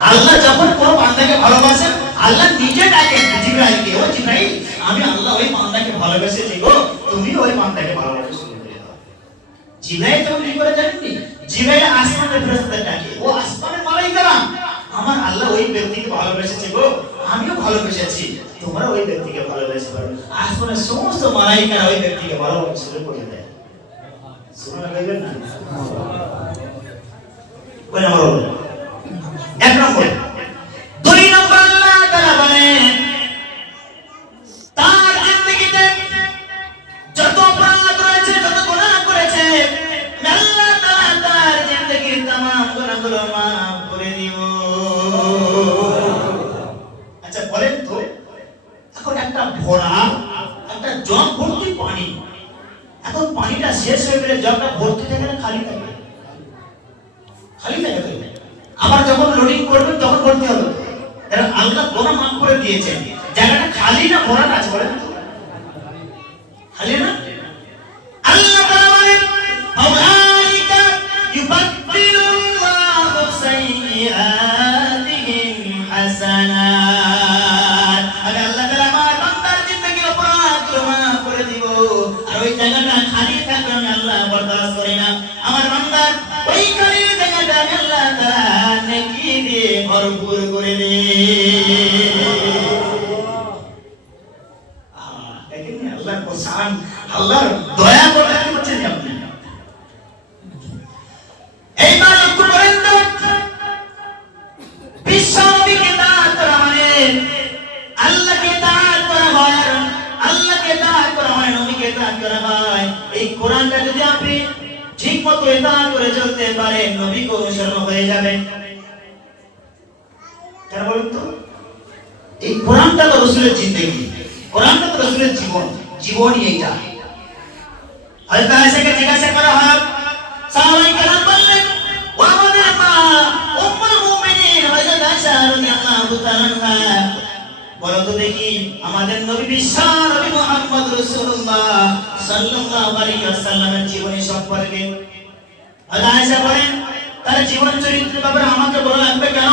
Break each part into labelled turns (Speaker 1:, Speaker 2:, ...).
Speaker 1: আল্লাহ যখন কোন বান্দাকে ভালোবাসেন, আল্লাহ নিজে ডাকেন জিব্রাইলকে, ও জিব্রাইল, আমি আল্লাহ ওই বান্দাকে ভালোবেসেছি গো তুমি ওই বান্দাকে ভালোবাসা জিব্রাইল তখন কি করে জানেননি? জিব্রাইল আসমানের ফেরেশতা ডাকে, ও আসমানের মালাইকারা, আমার আল্লাহ ওই ব্যক্তিকে ভালোবেসেছে গো আমিও ভালোবেসেছি, তোমরা ওই ব্যক্তিকে ভালোবেসে পারো। আসমানের সমস্ত মালাইকারা ওই ব্যক্তিকে ভালোবাসা করে দেয় সুবহানাল্লাহ কইবেন না? কই নাম্বার শেষ হয়ে গেলে জবটা ভর্তি থাকে না, খালি থাকে। খালি থাকে তো আবার যখন লোডিং করবেন, তখন ভর্তি হবে। আল্লাহ গোনা মাফ করে দিয়েছেন। জায়গাটা খালি না ভরাট আছে বলেন না, আল্লাহর দয়া করে করছেন আপনি। এইবার লক্ষ্য করেন তো, বিশ্বনবীকে দাঁড় করা মানে আল্লাহকে দাঁড় করা হয় আল্লাহকে দাঁড় করা হয় নবীকে দাঁড় করা হয়। এই কোরআনটা যদি আপনি ঠিক মতো দাঁড় করে চলতে পারেন নবীকে অনুসরণ হয়ে যাবে। কেন বলুন তো? এই কোরআনটা তো রসুলের জিন্দগি। কোরআনটা তো রসুলের জীবন। জীবনই এইটা। হয়তো আয়েশাকে জিজ্ঞাসা করা হয়, সাহাবাই কেরাম বললেন, ও আমাদের মা উম্মুল মুমিনিন হযরত আয়েশা রাদিয়াল্লাহু তাআলা বলো তো দেখি, আমাদের নবী বিশ্ব নবী মুহাম্মদ রাসূলুল্লাহ সাল্লাল্লাহু আলাইহি ওয়াসাল্লামের জীবনী সম্পর্কে। হযরত আয়েশা বলেন, তার জীবন চরিত্রের ব্যাপারে আমাকে বলা লাগবে কেন?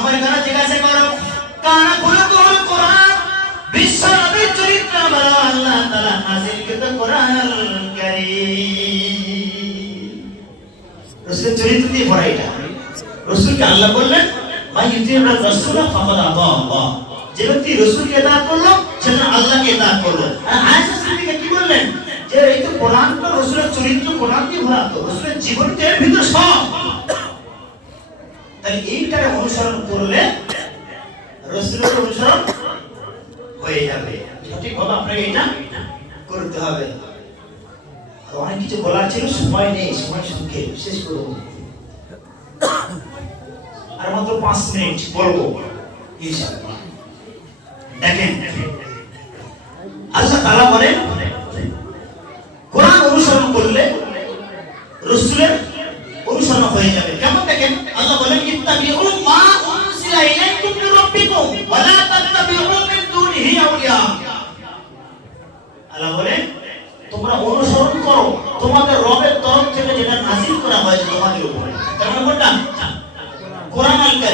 Speaker 1: আমার এখানে জিজ্ঞাসা করো কানা খুলকুল কোরআন? বিশ্ব নবীর চরিত্র বলো আল্লাহ তাআলা নাযিলকৃত কোরআন কারীম। রসুলের চরিত্র দিয়ে ভরা এটা। রসুলকে আল্লাহ বললেন, মা ইউতিউর রাসূল ফাকাদ আতা আল্লাহ। যে ব্যক্তি রসুলকে ইতাআত করল সে আল্লাহকে ইতাআত করল। আর আয়েশা সিদ্দিকা কি বললেন? যে এই তো কোরআন তো রসুলের চরিত্র কোরআন দিয়ে ভরা, তো রসুলের জীবনীতে এর ভিতর সব। তাহলে এইটারে অনুসরণ করলে রসুলের অনুসরণ হয়ে যাবে। সঠিক ভাবে আপনাকে এটা করতে হবে। অনেক কিছু বলার ছিল, সময় নেই, সময় সংক্ষেপ, শেষ করব। আর মাত্র পাঁচ মিনিট বলব। ইনশাআল্লাহ। দেখেন, আল্লাহ তাআলা বলেন কোরআন অনুসরণ করলে রসুলের অনুসরণ হয়ে যাবে কেমন দেখেন আল্লাহ বলেন ইত্তাবিউ মা উনসিলা ইলাইকুম মির রাব্বিকুম ওয়া লা তাত্তাবিউ মিন দুনিহি আউলিয়া আল্লাহ বলেন তোমরা অনুসরণ করো তোমাদের রবের তরফ থেকে যেটা নাযিল করা হয়েছে তোমাদের উপরে তার মানে কোনটা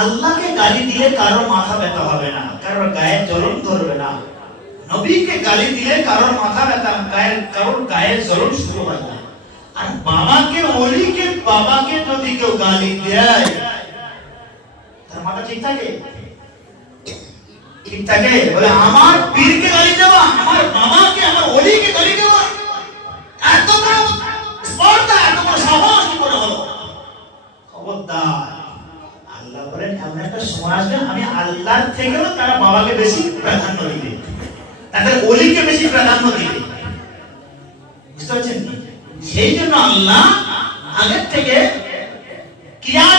Speaker 1: আল্লাহকে গালি দিলে কারও মাথা ব্যথা হবে না কারোর গায়ে জ্বলন ধরবে না। নবীকে গালি দিলে কারোর মাথা ব্যথা গায়ের কারোর গায়ে জ্বলন শুরু হয় না। আর বাবাকে, অলিকে, বাবাকে যদি কেউ গালি দেয়, তার মাথা ঠিক থাকে? ঠিক থাকে? বলে, আমার পীরকে গালি দেওয়া আমার বাবাকে আমার ওলিকে গালি দেওয়া এত বড় স্পর্ধা এত বড় সাহস কি করে হলো খবরদার আল্লাহ বলেন এমন একটা সময় আসবে আমি আল্লাহর থেকেও তারা বাবাকে বেশি প্রাধান্য দিবে তাদের অলিকে বেশি প্রাধান্য দিবে পারছেন সেই জন্য আল্লাহ আগের থেকে ক্লিয়ার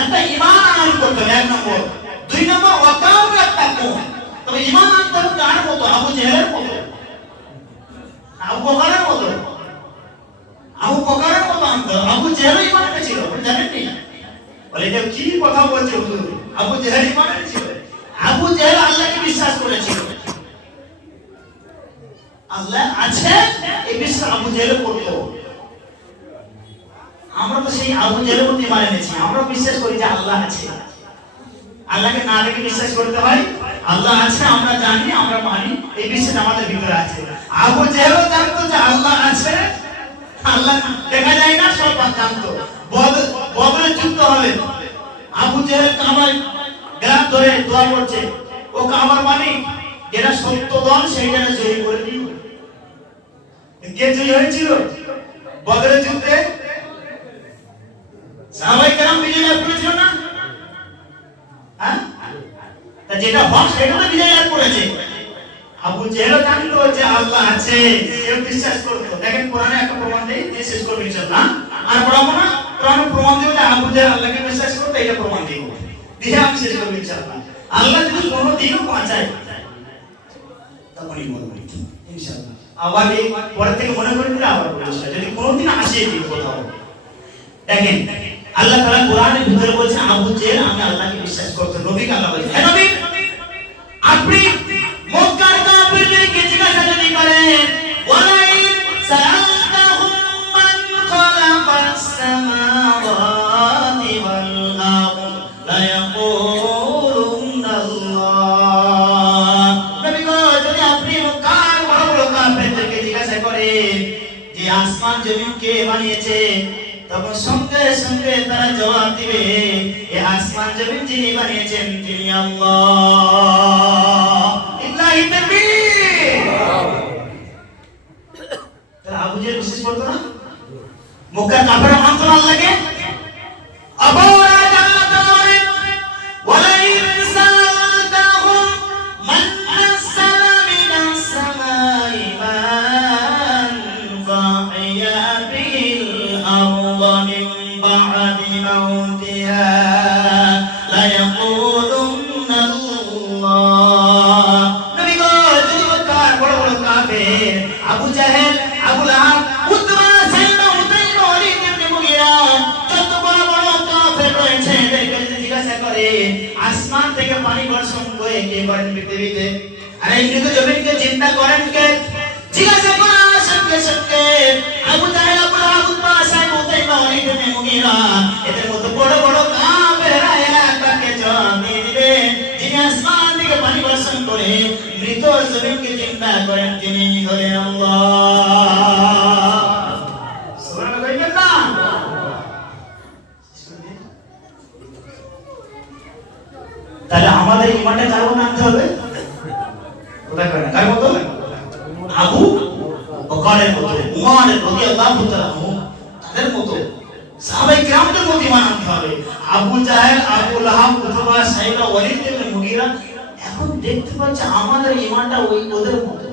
Speaker 1: একটা ঈমান আনয়ন করতে হবে, এক নম্বর। দুই নম্বর ওয়াকাউ ইয়াত্তাকু তবে ঈমান আনতে হবে কার মতো? আবু জেহেলের মতো? আবু বকরের মতো? আবু বকরের মতো আনতে হবে। আবু জেহেল এনেছিল আপনি জানেন নি? বলে, এটা কি কথা বলছে হুজুর? আবু জেহেল ঈমান এনেছিল আবু জেহেল আল্লাহকে বিশ্বাস করেছিল। আল্লাহ আছে, এই বিশ্বাস আবু জেহেল করতো। আমরা তো সেই আবু জেহেলের মধ্যে মানে এনেছি। আমরা বিশ্বাস করি যে আল্লাহ আছে। আল্লাহকে না দেখে বিশ্বাস করতে হয়। আল্লাহ আছে, আমরা জানি, আমরা মানি, এই বিশ্বাস আমাদের ভিতরে আছে। আবু জেহেলও জানতো যে আল্লাহ আছে। আল্লাহ দেখা যায় না, সব জানতো। বদ- বদরের যুদ্ধ হবে। আবু জেহেল কামার গ্রাম ধরে দোয়া করছে। ও কামার মালিক যেটা সত্য দল সেই যেন জয়ী করে দিই কে জয়ী হয়েছিল? বদরের যুদ্ধে সাহাবাই কেরাম বিজয় লাভ করেছিল না? হ্যাঁ? যেটা হক সেটা তো বিজয় লাভ করেছে। আবু জেহেল জানতো যে আল্লাহ আছে, সেও বিশ্বাস করতো। দেখেন কোরআনে একটা প্রমাণ দেই, দিয়ে শেষ করব ইনশাআল্লাহ। আর পড়াবো না, কোরআনে প্রমাণ দেবো যে আবু জেহেল আল্লাহকে বিশ্বাস করতো, এটা প্রমাণ দিব। দিয়ে আমি শেষ করব ইনশাআল্লাহ। আল্লাহ যদি কোনো দিনও বাঁচায়, তখনই বলব ইনশাআল্লাহ। আবার এই থেকে মনে করে আবার যদি কোনোদিন আসে এই কোথাও দেখেন আল্লাহ তাআলা কোরআনের ভিতরে বলছেন আবু জেহেল আমি আল্লাহকে বিশ্বাস করতে নবীকে আল্লাহ বলছেন। হে নবী? আপনি মক্কার কাফিরদেরকে জিজ্ঞাসা যদি করেন ওয়ালাই সাআলতাহুম মান খালাকাস সামাওয়াতি ওয়াল আরদ লা ইয়াকুলুনা আল্লাহ। নবী গো, যদি আপনি মক্কার বড় বড় জিজ্ঞাসা করেন যে আসমান জমিন কে বানিয়েছে? তখন সঙ্গে সঙ্গে তারা জবাব দিবে, এ আসমান জমিন যিনি বানিয়েছেন, তিনি আল্লাহ। তাহলে আবু জেহেল বিশ্বাস করতো না? মক্কার কাফেররা চিন্তা করেন কে? জিজ্ঞাসা করা সঙ্গে সঙ্গে আবু জাহেল আবু আবু উতাইবা ওয়ালিদ ইবনে মুগিরা। এদের মতো বড় বড় কাফেররা একটাকে দিয়ে দিবে। যিনি আসমান থেকে পানি বর্ষণ করে মৃত জমিনকে চিন্তা করেন তিনি হলেন আল্লাহ সুবহানাল্লাহ কইবেন না তাহলে আমাদের ইমানটা কার মতো আনতে হবে আবু বকরের মতো উমারের রাদিয়াল্লাহু তাআলা তাদের মতো সাহাবায়ে কিরামদের মতো ইমান আনতে হবে। আবু জাহেল, আবু লাহাব উতবা সাইবা ওয়ালিদ ইবনে মুগীরা এখন দেখতে পাচ্ছে আমাদের ইমানটা ওই ওদের মতো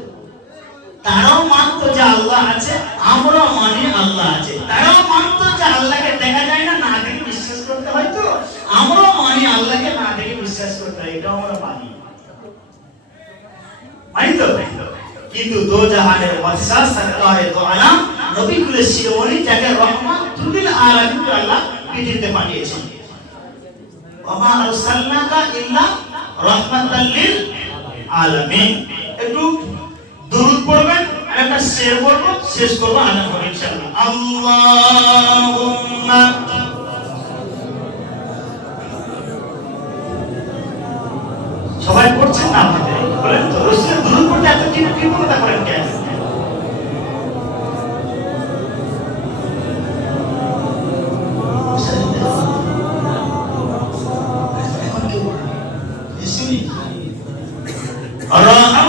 Speaker 1: তারাও মানতো যে আল্লাহ আছে, আমরাও মানি আল্লাহ আছে। তারাও মানতো যে আল্লাহকে দেখা যায় না না দেখে বিশ্বাস করতে হয় তো। আমরাও মানি আল্লাহকে, না দেখে বিশ্বাস করতে হয়। এটাও আমরা মানি। কিন্তু দো জাহানের দো আলম শিরোমণি যাকে আল্লাহ পৃথিবীতে পাঠিয়েছেন। ওমা আরসালনাকা ইল্লা রাহমাতাল লিল আলামিন। একটু দরুদ পড়বেন একটা শের বলব শেষ করব আনা করে ইনশাআল্লাহ। আল্লাহুম্মা সবাই পড়ছেন না আপনাদের বলেন তো রসুলের দরুদ পড়তে এত কি বিপদতা করেন কেন রহমাতুল